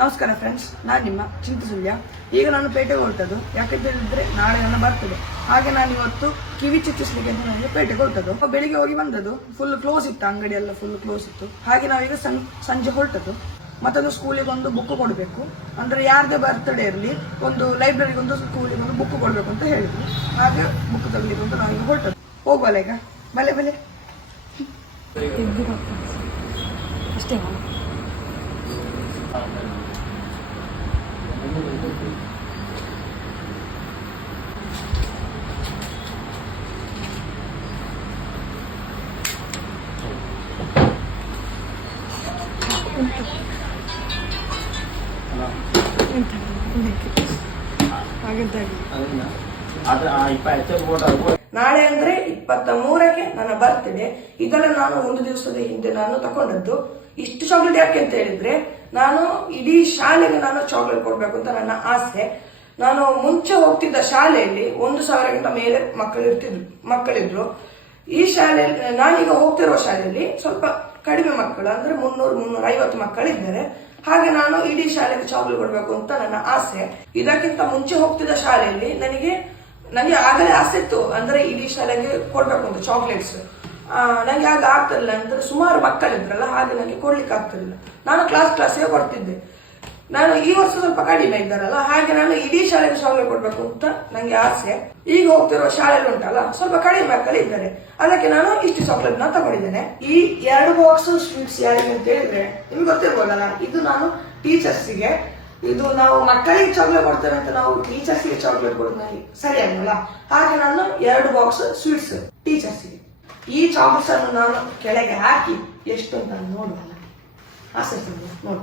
ನಮಸ್ಕಾರ ಫ್ರೆಂಡ್ಸ್ ನಾನು ನಿಮ್ಮ ಚಿಂತಸುಲ್ಯ ಈಗ ನಾನು ಪೇಟೆಗೆ ಹೊರಟದ್ದು. ಯಾಕಂತ ಹೇಳಿದ್ರೆ ನಾಳೆ ನನ್ನ ಬರ್ತದೆ ಹಾಗೆ ನಾನು ಇವತ್ತು ಕಿವಿ ಚುಚ್ಚಿಸ್ಲಿಕ್ಕೆ ಅಂತ ನನಗೆ ಪೇಟೆಗೆ ಹೊರಟದ್ದು. ಬೆಳಿಗ್ಗೆ ಹೋಗಿ ಬಂದದ್ದು. ಫುಲ್ ಕ್ಲೋಸ್ ಇತ್ತು, ಅಂಗಡಿ ಎಲ್ಲ ಫುಲ್ ಕ್ಲೋಸ್ ಇತ್ತು. ಹಾಗೆ ನಾವೀಗ ಸಂಜೆ ಹೊರಟದ್ದು. ಮತ್ತೊಂದು ಸ್ಕೂಲಿಗೆ ಒಂದು ಬುಕ್ ಕೊಡಬೇಕು. ಅಂದ್ರೆ ಯಾರದೇ ಬರ್ತ್ಡೇ ಇರಲಿ, ಒಂದು ಲೈಬ್ರರಿಗೆ ಒಂದು ಸ್ಕೂಲಿಗೆ ಒಂದು ಬುಕ್ ಕೊಡಬೇಕು ಅಂತ ಹೇಳಿದ್ರು. ಹಾಗೆ ಬುಕ್ ತಗಲಿಕ್ಕೆ ಅಂತ ನಾವೀಗ ಹೊರಟದ್ದು. ಹೋಗುವಲ್ಲ ಈಗ ಬಲೆ ಬಲೆ. ಅಷ್ಟೇ ನಾಳೆ ಅಂದ್ರೆ ಇಪ್ಪತ್ತ ಮೂರಕ್ಕೆ ನನ್ನ ಬರ್ತಿದೆ ಇದೆಲ್ಲ ನಾನು ಒಂದು ದಿವಸದ ಹಿಂದೆ ನಾನು ತಗೊಂಡದ್ದು ಇಷ್ಟು ಚಾಕ್ಲೇಟ್ ಯಾಕೆ ಅಂತ ಹೇಳಿದ್ರೆ ನಾನು ಇಡೀ ಶಾಲೆಗೆ ನಾನು ಚಾಕ್ಲೇಟ್ ಕೊಡಬೇಕು ಅಂತ ನನ್ನ ಆಸೆ. ನಾನು ಮುಂಚೆ ಹೋಗ್ತಿದ್ದ ಶಾಲೆಯಲ್ಲಿ ಒಂದು ಸಾವಿರಕ್ಕಿಂತ ಮೇಲೆ ಮಕ್ಕಳು ಇರ್ತಿದ್ರು ಮಕ್ಕಳಿದ್ರು. ಈ ಶಾಲೆಯಲ್ಲಿ ನಾನೀಗ ಹೋಗ್ತಿರುವ ಶಾಲೆಯಲ್ಲಿ ಸ್ವಲ್ಪ ಕಡಿಮೆ ಮಕ್ಕಳು, ಅಂದ್ರೆ ಮುನ್ನೂರು ಮುನ್ನೂರ ಐವತ್ತು ಮಕ್ಕಳಿದ್ದಾರೆ ಹಾಗೆ ನಾನು ಇಡೀ ಶಾಲೆಗೆ ಚಾಕ್ಲೇಟ್ ಕೊಡಬೇಕು ಅಂತ ನನ್ನ ಆಸೆ. ಇದಕ್ಕಿಂತ ಮುಂಚೆ ಹೋಗ್ತಿದ್ದ ಶಾಲೆಯಲ್ಲಿ ನನಗೆ ನನಗೆ ಆಗಲೇ ಆಸೆ ಇತ್ತು. ಅಂದ್ರೆ ಇಡೀ ಶಾಲೆಗೆ ಕೊಡ್ಬೇಕು ಅಂತ ಚಾಕ್ಲೇಟ್ಸ್ ನನಗೆ ಆಗ ಆಗ್ತಿರ್ಲಿಲ್ಲ ಅಂತಂದ್ರೆ ಸುಮಾರು ಮಕ್ಕಳಿದ್ರಲ್ಲ, ಹಾಗೆ ನನಗೆ ಕೊಡ್ಲಿಕ್ಕೆ ಆಗ್ತಿರ್ಲಿಲ್ಲ ನಾನು ಕ್ಲಾಸ್ ಕ್ಲಾಸೇ ಕೊಡ್ತಿದ್ದೆ ನಾನು ಈ ವರ್ಷ ಸ್ವಲ್ಪ ಕಡಿಮೆ ಇದ್ದಾರಲ್ಲ, ಹಾಗೆ ನಾನು ಇಡೀ ಶಾಲೆಗೆ ಸೌಲಭ್ಯ ಕೊಡ್ಬೇಕು ಅಂತ ನಂಗೆ ಆಸೆ. ಈಗ ಹೋಗ್ತಿರೋ ಶಾಲೆಯಲ್ಲಿ ಉಂಟಲ್ಲ, ಸ್ವಲ್ಪ ಕಡಿಮೆ ಮಕ್ಕಳು ಇದ್ದಾರೆ. ಅದಕ್ಕೆ ನಾನು ಇಷ್ಟು ಸೌಲಭ್ಯನ ತಗೊಂಡಿದ್ದೇನೆ. ಈ ಎರಡು ಬಾಕ್ಸ್ ಸ್ವೀಟ್ಸ್ ಯಾರಿಗೆ ಅಂತ ಹೇಳಿದ್ರೆ, ನಿಮ್ಗೆ ಗೊತ್ತಿರ್ಬೋದಲ್ಲ, ಇದು ನಾನು ಟೀಚರ್ಸಿಗೆ ಇದು ನಾವು ಮಕ್ಕಳಿಗೆ ಚಾಕ್ಲೇಟ್ ಕೊಡ್ತೇವೆ ಅಂತ ನಾವು ಟೀಚರ್ಸ್ಗೆ ಚಾಕ್ಲೇಟ್ ಕೊಡೋದು ನನಗೆ ಸರಿ ಆಗಲ್ಲ ಹಾಗೆ ನಾನು ಎರಡು ಬಾಕ್ಸ್ ಸ್ವೀಟ್ಸ್ ಟೀಚರ್ಸ್ಗೆ ಈ ಚಾಮಸನ್ನು ನಾನು ಕೆಳಗೆ ಹಾಕಿ ಎಷ್ಟು ಅಂತ ನೋಡುವಲ್ಲ. ಆಸೆ ಆಗ್ತದೆ, ನೋಡು.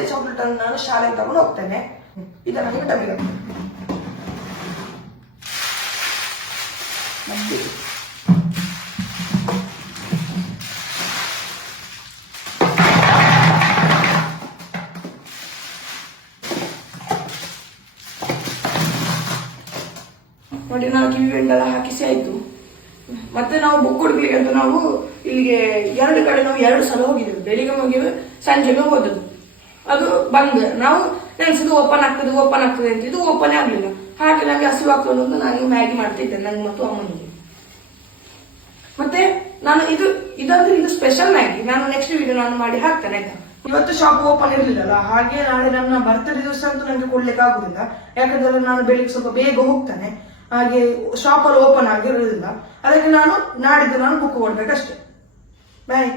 ಹದಿನೈದು ಚಾಕ್ಲೇಟ್ ಅನ್ನು ನಾನು ಶಾಲೆಗೆ ತಗೊಂಡು ಹೋಗ್ತೇನೆ. ಈಗ ನನಗೆ ಡಬ್ಬಿಗೆ. ನೋಡಿ, ನಾವು ಕಿವಿ ಬೆಂಡೆಲ್ಲ ಹಾಕಿಸಿ ಆಯ್ತು. ಮತ್ತೆ ನಾವು ಬುಕ್ ಅಂತ ನಾವು ಇಲ್ಲಿಗೆ ಎರಡು ಕಡೆ ನಾವು ಎರಡು ಸಲ ಹೋಗಿದ್ದೇವೆ. ಬೆಳಿಗ್ಗೆ ಹೋಗಿದ್ದೇವೆ ಸಂಜೆಗೆ ಹೋದದ್ದು. ಅದು ಬಂದ್. ನಾವು ನೆನ್ಸಿದ್ದು ಓಪನ್ ಆಗ್ತದೆ ಓಪನ್ ಆಗ್ತದೆ ಅಂತ. ಓಪನ್ ಆಗ್ಲಿಲ್ಲ. ಹಾಗೆ ನನಗೆ ಹಸಿವು ಆಗ್ತದೆ ಅಂತ ನಾನು ಮ್ಯಾಗಿ ಮಾಡ್ತಿದ್ದೆ, ನಂಗೆ ಮತ್ತು ಅಮ್ಮನಿಗೆ. ಮತ್ತೆ ನಾನು ಇದು, ಇದಂದ್ರೆ ಇದು ಸ್ಪೆಷಲ್ ಮ್ಯಾಗಿ. ನಾನು ನೆಕ್ಸ್ಟ್ ವಿಡಿಯೋ ನಾನು ಮಾಡಿ ಹಾಕ್ತೇನೆ, ಆಯ್ತಾ? ಇವತ್ತು ಶಾಪ್ ಓಪನ್ ಇರ್ಲಿಲ್ಲ ಹಾಗೆ ನಾಳೆ ನನ್ನ ಬರ್ತಡೇ ದಿವಸ ಅಂತೂ ನನಗೆ ಕೊಡ್ಲಿಕ್ಕೆ ಆಗುದಿಲ್ಲ. ಯಾಕಂದ್ರೆ ನಾನು ಬೆಳಿಗ್ಗೆ ಸ್ವಲ್ಪ ಬೇಗ ಹೋಗ್ತಾನೆ. ಹಾಗೆ ಶಾಪ್ ಅಲ್ಲಿ ಓಪನ್ ಆಗಿರೋದಿಲ್ಲ ಅದಕ್ಕೆ ನಾನು ನಾಡಿದ್ದು ನಾನು ಬುಕ್ ಕೊಡ್ಬೇಕಷ್ಟೇ. ಬಾಯ್